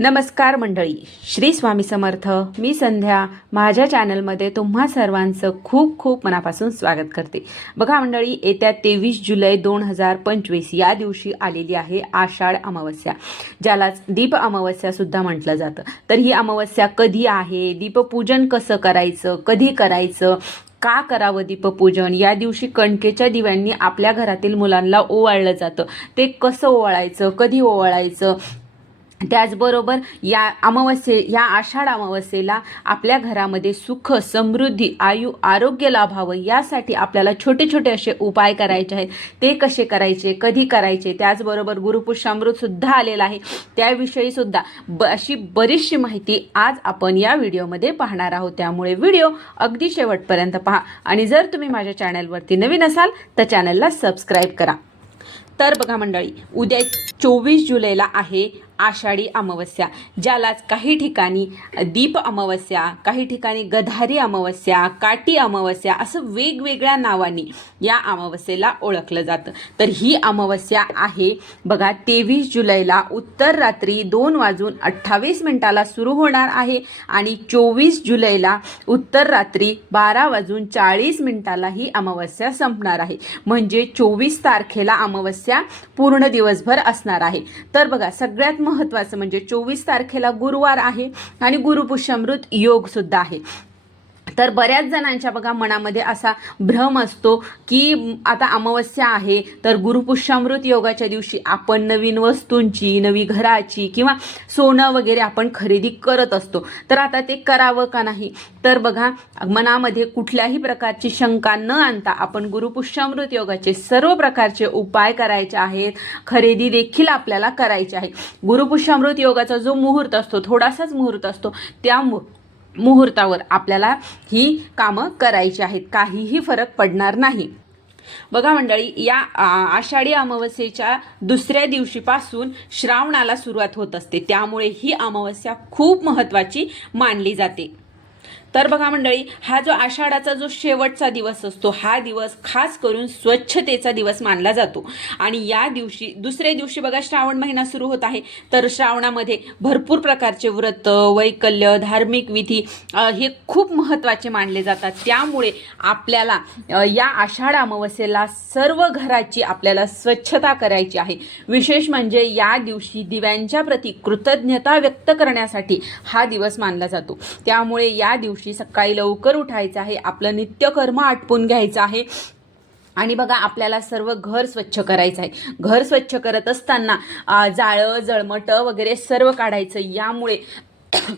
नमस्कार मंडळी. श्री स्वामी समर्थ. मी संध्या. माझ्या चॅनलमध्ये तुम्हा सर्वांचं खूप खूप मनापासून स्वागत करते. बघा मंडळी येत्या तेवीस जुलै दोन हजार पंचवीस या दिवशी आलेली आहे आषाढ अमावस्या ज्यालाच दीप अमावस्यासुद्धा म्हटलं जातं. तर ही अमावस्या कधी आहे? दीपपूजन कसं करायचं? कधी करायचं? का करावं दीपपूजन? या दिवशी कणकेच्या दिव्यांनी आपल्या घरातील मुलांना ओवाळलं जातं. ते कसं ओवाळायचं? कधी ओवाळायचं? त्याचबरोबर या अमावस्ये या आषाढ अमावस्येला आपल्या घरामध्ये सुख समृद्धी आयु आरोग्य लाभावं यासाठी आपल्याला छोटे छोटे असे उपाय करायचे आहेत. ते कसे करायचे कधी करायचे त्याचबरोबर गुरुपुष्यामृतसुद्धा आलेलं आहे. त्याविषयीसुद्धा ब अशी बरीचशी माहिती आज आपण या व्हिडिओमध्ये पाहणार आहोत. त्यामुळे व्हिडिओ अगदी शेवटपर्यंत पहा. आणि जर तुम्ही माझ्या चॅनलवरती नवीन असाल तर चॅनलला सबस्क्राईब करा. तर बघा मंडळी उद्या चोवीस जुलैला आहे आषाढी अमावस्या ज्यालाच काही ठिकाणी दीप अमावस्या काही ठिकाणी गधारी अमावस्या काटी अमावस्या असं वेगवेगळ्या नावांनी या अमावस्येला ओळखलं जातं. तर ही अमावस्या आहे बघा तेवीस जुलैला उत्तर रात्री दोन वाजून अठ्ठावीस मिनिटाला सुरू होणार आहे आणि चोवीस जुलैला उत्तर रात्री बारा वाजून चाळीस मिनिटाला ही अमावस्या संपणार आहे. म्हणजे चोवीस तारखेला अमावस्या पूर्ण दिवसभर असणार आहे. तर बघा सगळ्यात महत्त्वाचं म्हणजे चोवीस तारखेला गुरुवार आहे आणि गुरुपुष्यामृत योग सुद्धा आहे. तर बऱ्याच जणांच्या बघा मनामध्ये असा भ्रम असतो की आता अमावस्या आहे तर गुरुपुष्यामृत योगाच्या दिवशी आपण नवीन वस्तूंची नवी घराची किंवा सोनं वगैरे आपण खरेदी करत असतो. तर आता ते करावं का नाही? तर बघा मनामध्ये कुठल्याही प्रकारची शंका न आणता आपण गुरुपुष्यामृत योगाचे सर्व प्रकारचे उपाय करायचे आहेत. खरेदी देखील आपल्याला करायची आहे. गुरुपुष्यामृत योगाचा जो मुहूर्त असतो थोडासाच मुहूर्त असतो त्या मुहूर्तावर आपल्याला ही कामं करायची आहेत. काहीही फरक पडणार नाही. बघा मंडळी या आषाढी अमावस्येच्या दुसऱ्या दिवशीपासून श्रावणाला सुरुवात होत असते. त्यामुळे ही अमावस्या खूप महत्त्वाची मानली जाते. तर बघा मंडळी हा जो आषाढाचा जो शेवटचा दिवस असतो हा दिवस खास करून स्वच्छतेचा दिवस मानला जातो. आणि या दिवशी दुसऱ्या दिवशी बघा श्रावण महिना सुरू होत आहे. तर श्रावणामध्ये भरपूर प्रकारचे व्रत वैकल्य धार्मिक विधी हे खूप महत्त्वाचे मानले जातात. त्यामुळे आपल्याला या आषाढ अमावस्येला सर्व घराची आपल्याला स्वच्छता करायची आहे. विशेष म्हणजे या दिवशी दिव्यांच्या प्रती कृतज्ञता व्यक्त करण्यासाठी हा दिवस मानला जातो. त्यामुळे या दिवशी सकाळी लवकर उठायचं आहे आपलं नित्यकर्म आटपून घ्यायचं आहे. आणि बघा आपल्याला सर्व घर स्वच्छ करायचं आहे. घर स्वच्छ करत असताना जाळं जळमटं वगैरे सर्व काढायचं. यामुळे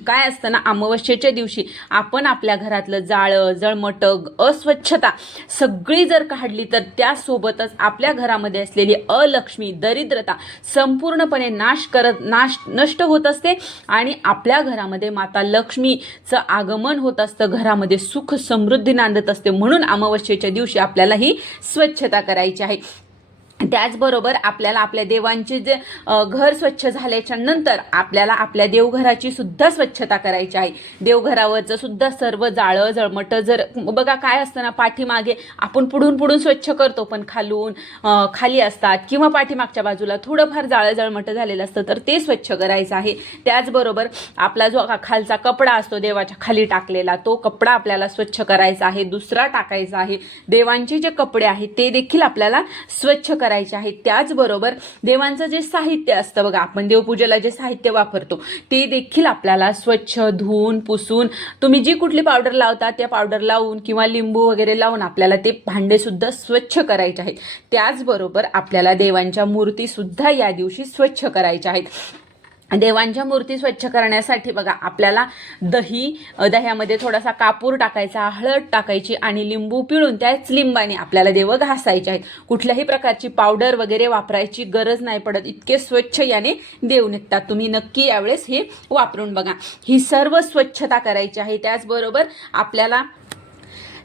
काय असतं ना अमावस्येच्या दिवशी आपण आपल्या घरातलं जाळं जळमटग अस्वच्छता सगळी जर काढली तर त्यासोबतच आपल्या घरामध्ये असलेली अलक्ष्मी दरिद्रता संपूर्णपणे नाश करत नाश नष्ट होत असते आणि आपल्या घरामध्ये माता लक्ष्मीचं आगमन होत असतं. घरामध्ये सुख समृद्धी नांदत असते म्हणून अमावस्येच्या दिवशी आपल्याला ही स्वच्छता करायची आहे. त्याचबरोबर आपल्याला आपल्या देवांचे जे घर स्वच्छ झाल्याच्यानंतर आपल्याला आपल्या देवघराची सुद्धा स्वच्छता करायची आहे. देवघरावरचं सुद्धा सर्व जाळं जळमटं जर बघा काय असतं ना पाठीमागे आपण पुढून पुढून स्वच्छ करतो पण खालून खाली असतात किंवा पाठीमागच्या बाजूला थोडंफार जाळं जळमटं झालेलं असतं तर ते स्वच्छ करायचं आहे. त्याचबरोबर आपला जो खालचा कपडा असतो देवाच्या खाली टाकलेला तो कपडा आपल्याला स्वच्छ करायचा आहे दुसरा टाकायचा आहे. देवांचे जे कपडे आहेत ते देखील आपल्याला स्वच्छ करायचे आहेत. त्याचबरोबर देवांचं जे साहित्य असतं बघा आपण देवपूजेला जे साहित्य वापरतो ते देखील आपल्याला स्वच्छ धुवून पुसून तुम्ही जी कुठली पावडर लावता त्या पावडर लावून किंवा लिंबू वगैरे लावून आपल्याला ते भांडे सुद्धा स्वच्छ करायचे आहेत. त्याचबरोबर आपल्याला देवांच्या मूर्तीसुद्धा या दिवशी स्वच्छ करायच्या आहेत. देवांच्या मूर्ती स्वच्छ करण्यासाठी बघा आपल्याला दही दह्यामध्ये थोडासा कापूर टाकायचा हळद टाकायची आणि लिंबू पिळून त्याच लिंबाने आपल्याला देव घासायचे आहेत. कुठल्याही प्रकारची पावडर वगैरे वापरायची गरज नाही पडत. इतके स्वच्छ याने देव निघतात. तुम्ही नक्की यावेळेस हे वापरून बघा. ही सर्व स्वच्छता करायची आहे. त्याचबरोबर आपल्याला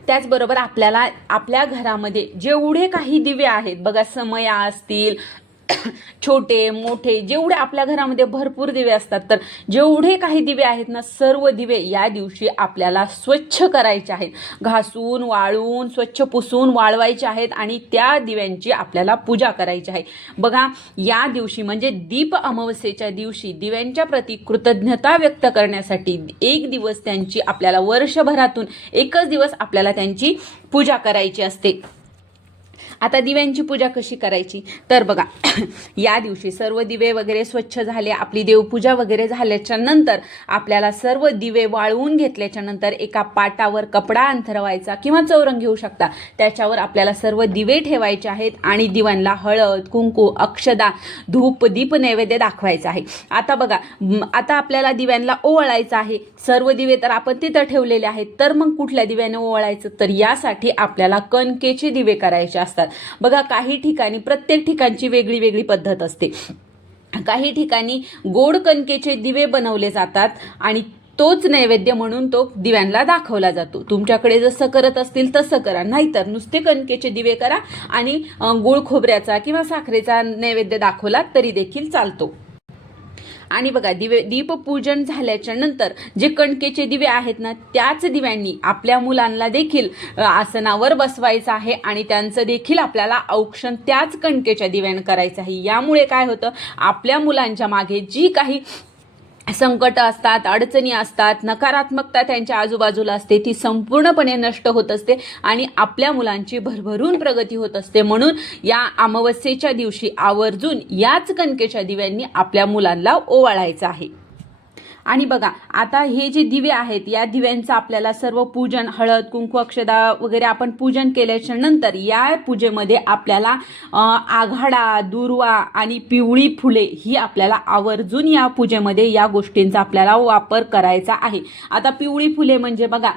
त्याचबरोबर आपल्याला आपल्या घरामध्ये जेवढे काही दिवे आहेत बघा समया असतील छोटे मोठे जेवढे आपल्या घरामध्ये भरपूर दिवे असतात तर जेवढे काही दिवे आहेत ना सर्व दिवे या दिवशी आपल्याला स्वच्छ करायचे आहेत. घासून वाळून स्वच्छ पुसून वाळवायचे आहेत आणि त्या दिव्यांची आपल्याला पूजा करायची आहे. बघा या दिवशी म्हणजे दीप अमावस्येच्या दिवशी दिव्यांच्या प्रती कृतज्ञता व्यक्त करण्यासाठी एक दिवस त्यांची आपल्याला वर्षभरातून एकच दिवस आपल्याला त्यांची पूजा करायची असते. आता दिव्यांची पूजा कशी करायची? तर बघा या दिवशी सर्व दिवे वगैरे स्वच्छ झाले आपली देवपूजा वगैरे झाल्याच्यानंतर आपल्याला सर्व दिवे वाळवून घेतल्याच्या नंतर एका पाटावर कपडा अंथरवायचा किंवा चौरंग घेऊ शकता. त्याच्यावर आपल्याला सर्व दिवे ठेवायचे आहेत आणि दिव्यांना हळद कुंकू अक्षदा धूप दीप नैवेद्य दाखवायचा आहे. आता बघा आता आपल्याला दिव्यांना ओवळायचं आहे. सर्व दिवे तर आपण तिथं ठेवलेले आहेत. तर मग कुठल्या दिव्याने ओवळायचं? तर यासाठी आपल्याला कणकेचे दिवे करायचे असतात. बघा काही ठिकाणी प्रत्येक ठिकाणची वेगळी वेगळी पद्धत असते. काही ठिकाणी गोड कणकेचे दिवे बनवले जातात आणि तोच नैवेद्य म्हणून तो दिव्यांना दाखवला जातो. तुमच्याकडे जसं करत असतील तसं करा नाहीतर नुसते कणकेचे दिवे करा आणि अं, गुळ खोबऱ्याचा किंवा साखरेचा नैवेद्य दाखवला तरी देखील चालतो. आणि बघा दिवे दीपपूजन झाल्याच्यानंतर जे कणकेचे दिवे आहेत ना त्याच दिव्यांनी आपल्या मुलांना देखील आसनावर बसवायचं आहे आणि त्यांचं देखील आपल्याला औक्षण त्याच कणकेच्या दिव्यानं करायचं आहे. यामुळे काय होतं? आपल्या मुलांच्या मागे जी काही संकट असतात अडचणी असतात नकारात्मकता त्यांच्या आजूबाजूला असते ती संपूर्णपणे नष्ट होत असते आणि आपल्या मुलांची भरभरून प्रगती होत असते. म्हणून या अमावस्येच्या दिवशी आवर्जून याच कणकेच्या दिव्यांनी आपल्या मुलांना ओवाळायचं आहे. आणि बघा आता हे जे दिवे आहेत या दिव्यांचं आपल्याला सर्व पूजन हळद कुंकू अक्षदा वगैरे आपण पूजन केल्याच्यानंतर या पूजेमध्ये आपल्याला आघाडा दुर्वा आणि पिवळी फुले ही आपल्याला आवर्जून या पूजेमध्ये या गोष्टींचा आपल्याला वापर करायचा आहे. आता पिवळी फुले म्हणजे बघा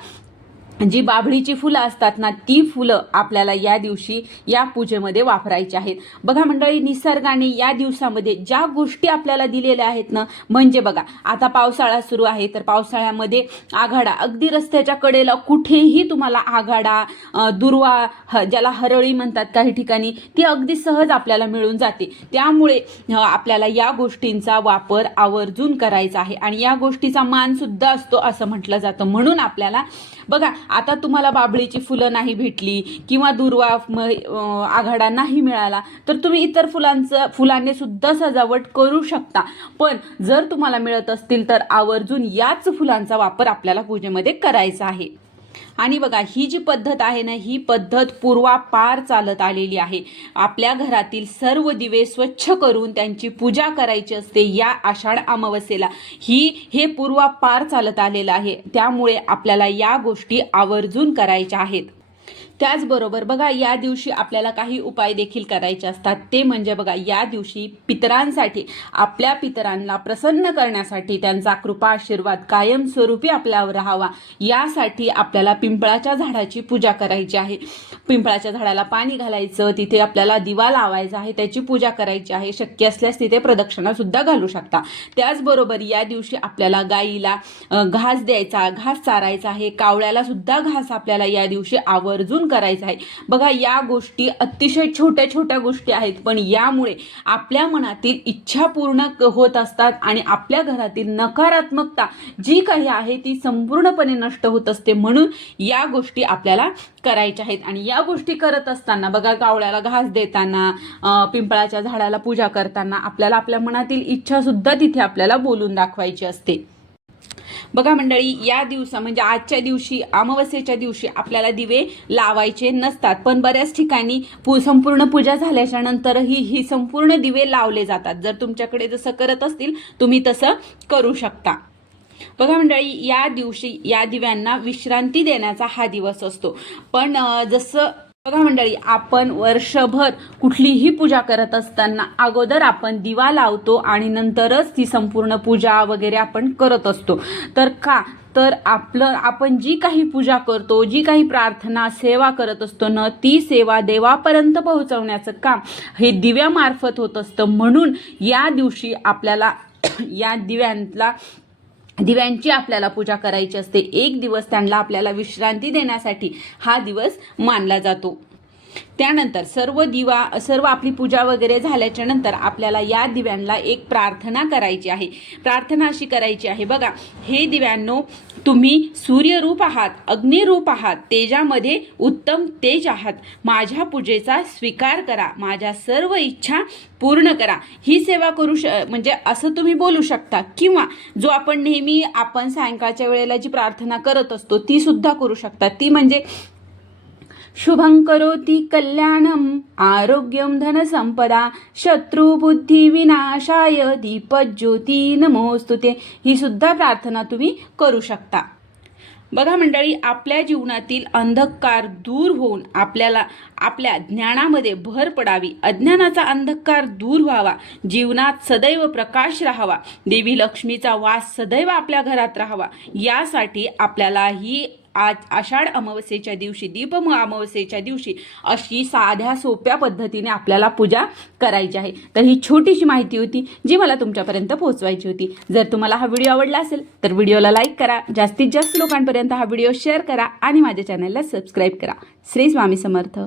जी बाभळीची फुलं असतात ना ती फुलं आपल्याला या दिवशी या पूजेमध्ये वापरायची आहेत. बघा मंडळी निसर्गाने या दिवसामध्ये ज्या गोष्टी आपल्याला दिलेल्या आहेत ना म्हणजे बघा आता पावसाळा सुरू आहे तर पावसाळ्यामध्ये आघाडा अगदी रस्त्याच्या कडेला कुठेही तुम्हाला आघाडा दुर्वा ह ज्याला हरळी म्हणतात काही ठिकाणी ती अगदी सहज आपल्याला मिळून जाते. त्यामुळे आपल्याला या गोष्टींचा वापर आवर्जून करायचा आहे. आणि या गोष्टीचा मानसुद्धा असतो असं म्हटलं जातं. म्हणून आपल्याला बघा आता तुम्हाला बाबळीची फुलं नाही भेटली किंवा दुर्वा म- आघाडा नाही मिळाला तर तुम्ही इतर फुलांचं फुलांनी सुद्धा सजावट करू शकता. पण जर तुम्हाला मिळत असतील तर आवर्जून याच फुलांचा वापर आपल्याला पूजेमध्ये करायचा आहे. आणि बघा ही जी पद्धत आहे ना ही पद्धत पूर्वापार चालत आलेली आहे. आपल्या घरातील सर्व दिवे स्वच्छ करून त्यांची पूजा करायची असते या आषाढ अमावस्येला. ही हे पूर्वापार चालत आलेलं आहे. त्यामुळे आपल्याला या गोष्टी आवर्जून करायच्या आहेत. त्याचबरोबर बघा या दिवशी आपल्याला काही उपाय देखील करायचे असतात. ते म्हणजे बघा या दिवशी पितरांसाठी आपल्या पितरांना प्रसन्न करण्यासाठी त्यांचा कृपा आशीर्वाद कायमस्वरूपी आपल्यावर राहावा. यासाठी आपल्याला पिंपळाच्या झाडाची पूजा करायची आहे. पिंपळाच्या झाडाला पाणी घालायचं तिथे आपल्याला दिवा लावायचा आहे त्याची पूजा करायची आहे. शक्य असल्यास तिथे प्रदक्षिणा सुद्धा घालू शकता. त्याचबरोबर या दिवशी आपल्याला गाईला घास द्यायचा घास चारायचा आहे. कावळ्याला सुद्धा घास आपल्याला या दिवशी आवर्जून करायचं आहे. बघा या गोष्टी अतिशय छोट्या छोट्या गोष्टी आहेत पण यामुळे आपल्या मनातील इच्छा पूर्ण होत असतात आणि आपल्या घरातील नकारात्मकता जी काही आहे ती संपूर्णपणे नष्ट होत असते. म्हणून या गोष्टी आपल्याला करायच्या आहेत. आणि या गोष्टी करत असताना बघा कावळ्याला घास देताना पिंपळाच्या झाडाला पूजा करताना आपल्याला आपल्या मनातील इच्छासुद्धा तिथे आपल्याला बोलून दाखवायची असते. बघा मंडळी या दिवसा म्हणजे आजच्या दिवशी अमावस्येच्या दिवशी आपल्याला दिवे लावायचे नसतात. पण बऱ्याच ठिकाणी पू संपूर्ण पूजा झाल्याच्या नंतरही ही संपूर्ण दिवे लावले जातात. जर तुमच्याकडे जसं करत असतील तुम्ही तसं करू शकता. बघा मंडळी या दिवशी या दिव्यांना विश्रांती देण्याचा हा दिवस असतो. पण जसं बघा मंडळी आपण वर्षभर कुठलीही पूजा करत असताना अगोदर आपण दिवा लावतो आणि नंतरच ती संपूर्ण पूजा वगैरे आपण करत असतो. तर का? तर आपलं आपण जी काही पूजा करतो जी काही प्रार्थना सेवा करत असतो ना ती सेवा देवापर्यंत पोहोचवण्याचं काम हे दिव्यामार्फत होत असतं. म्हणून या दिवशी आपल्याला या दिव्यांतला दिव्यांची आपल्याला पूजा करायची असते. एक दिवस त्यांना आपल्याला विश्रांती देण्यासाठी हा दिवस मानला जातो. त्यानंतर सर्व दिवा सर्व आपली पूजा वगैरे झाल्याच्यानंतर आपल्याला या दिव्यांना एक प्रार्थना करायची आहे. प्रार्थना अशी करायची आहे बघा हे दिव्यांनो तुम्ही सूर्यरूप आहात अग्निरूप आहात तेजामध्ये उत्तम तेज आहात. माझ्या पूजेचा स्वीकार करा माझ्या सर्व इच्छा पूर्ण करा. ही सेवा करू श म्हणजे असं तुम्ही बोलू शकता. किंवा जो आपण नेहमी आपण सायंकाळच्या वेळेला जी प्रार्थना करत असतो ती सुद्धा करू शकता. ती म्हणजे शुभं करोति कल्याणम् आरोग्यम धनसंपदा शत्रुबुद्धिविनाशाय दीपज्योती नमोस्तुते ही सुद्धा प्रार्थना तुम्ही करू शकता। बघा मंडळी आपल्या जीवनातील अंधकार दूर होऊन आपल्याला आपल्या ज्ञानामध्ये भर पडावी अज्ञानाचा अंधकार दूर व्हावा जीवनात सदैव प्रकाश राहावा देवी लक्ष्मीचा वास सदैव आपल्या घरात राहावा यासाठी आपल्याला ही आज आषाढ अमावस्येच्या दिवशी दीप अमावस्येच्या दिवशी अशी साध्या सोप्या पद्धतीने आपल्याला पूजा करायची आहे. तर ही छोटीशी माहिती होती जी मला तुमच्यापर्यंत पोहोचवायची होती. जर तुम्हाला हा व्हिडिओ आवडला असेल तर व्हिडिओला लाईक करा. जास्तीत जास्त लोकांपर्यंत हा व्हिडिओ शेअर करा आणि माझ्या चॅनलला सबस्क्राईब करा. श्री स्वामी समर्थ.